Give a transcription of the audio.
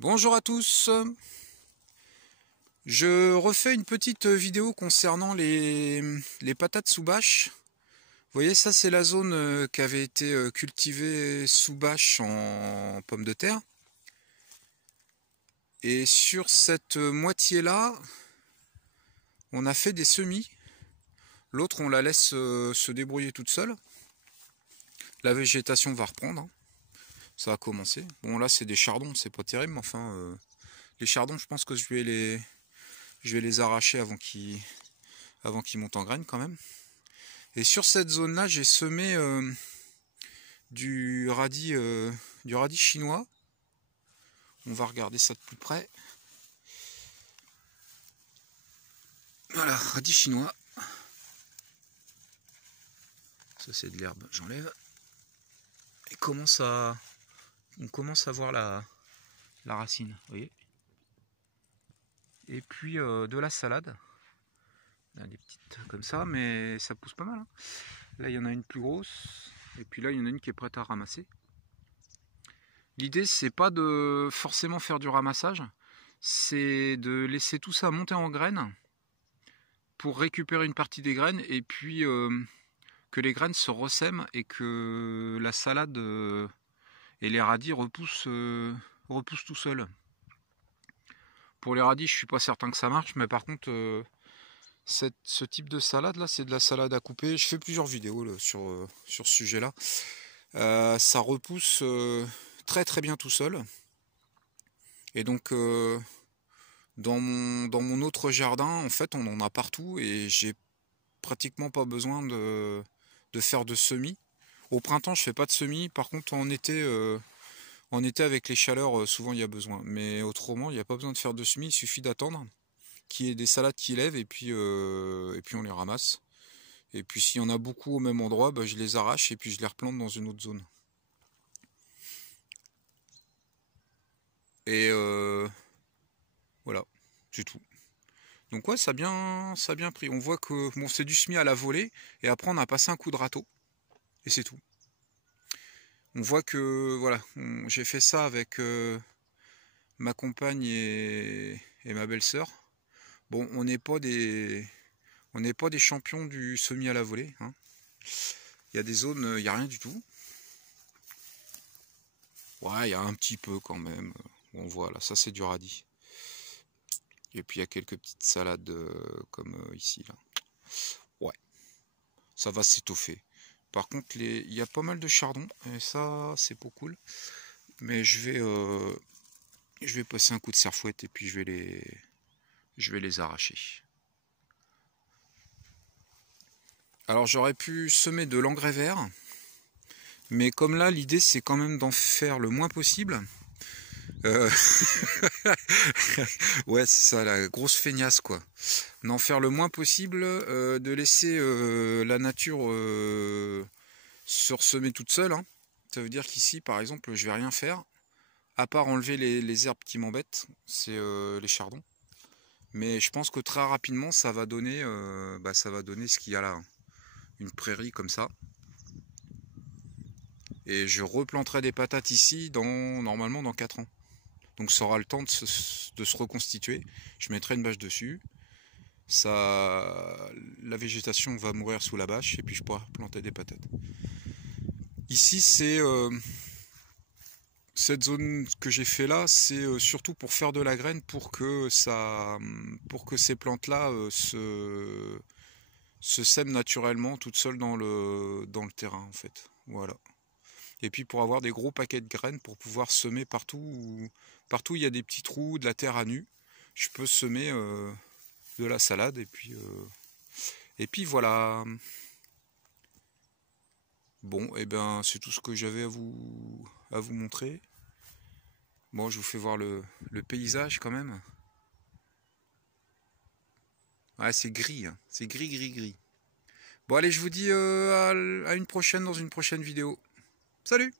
Bonjour à tous, je refais une petite vidéo concernant les patates sous bâche. Vous voyez, ça c'est la zone qui avait été cultivée sous bâche en pommes de terre. Et sur cette moitié là, on a fait des semis. L'autre on la laisse se débrouiller toute seule. La végétation va reprendre, hein. Ça a commencé. Bon là c'est des chardons, c'est pas terrible, mais enfin les chardons je pense que je vais les arracher avant qu'ils montent en graines quand même. Et sur cette zone là j'ai semé du radis chinois. On va regarder ça de plus près. Voilà, radis chinois. Ça c'est de l'herbe, j'enlève. Et on commence à voir la racine, vous voyez. Et puis de la salade. Il y a des petites comme ça, mais ça pousse pas mal, hein. Là il y en a une plus grosse. Et puis là il y en a une qui est prête à ramasser. L'idée c'est pas de forcément faire du ramassage, c'est de laisser tout ça monter en graines pour récupérer une partie des graines et puis que les graines se ressèment et que la salade et les radis repoussent tout seuls. Pour les radis je suis pas certain que ça marche, mais par contre ce type de salade là c'est de la salade à couper. Je fais plusieurs vidéos là, sur ce sujet là. Ça repousse très bien tout seul. Et donc dans mon autre jardin, en fait, on en a partout et j'ai pratiquement pas besoin de faire de semis. Au printemps, je fais pas de semis. Par contre, en été avec les chaleurs, souvent il y a besoin. Mais autrement, il n'y a pas besoin de faire de semis. Il suffit d'attendre qu'il y ait des salades qui lèvent et puis on les ramasse. Et puis s'il y en a beaucoup au même endroit, bah, je les arrache et puis je les replante dans une autre zone. Et voilà, c'est tout. Donc ouais, ça a bien pris. On voit que bon, c'est du semis à la volée, et après on a passé un coup de râteau, et c'est tout. On voit que voilà, j'ai fait ça avec ma compagne et ma belle-sœur. Bon, on n'est pas des champions du semis à la volée, hein. Il y a des zones, il n'y a rien du tout. Ouais, il y a un petit peu quand même. Bon voilà, ça c'est du radis. Et puis il y a quelques petites salades comme ici là. Ouais, ça va s'étoffer. Par contre, il y a pas mal de chardons, et ça c'est pas cool. Mais je vais passer un coup de serre-fouette et puis je vais les arracher. Alors j'aurais pu semer de l'engrais vert, mais comme là l'idée c'est quand même d'en faire le moins possible. Ouais, c'est ça, la grosse feignasse quoi. D'en faire le moins possible, de laisser la nature se ressemer toute seule, hein. Ça veut dire qu'ici par exemple je vais rien faire, à part enlever les herbes qui m'embêtent, c'est les chardons. Mais je pense que très rapidement ça va donner ce qu'il y a là, hein. Une prairie comme ça. Et je replanterai des patates ici normalement dans 4 ans. Donc ça aura le temps de se reconstituer. Je mettrai une bâche dessus. La végétation va mourir sous la bâche et puis je pourrai planter des patates. Ici c'est cette zone que j'ai fait là, c'est surtout pour faire de la graine pour que ces plantes là se sèment naturellement toutes seules dans le terrain en fait. Voilà. Et puis pour avoir des gros paquets de graines pour pouvoir semer partout où il y a des petits trous, de la terre à nu, je peux semer de la salade et puis voilà. Bon, et ben c'est tout ce que j'avais à vous montrer. Bon, je vous fais voir le paysage quand même. Ouais, c'est gris, hein. C'est gris. Bon allez, je vous dis à une prochaine dans une prochaine vidéo. Salut!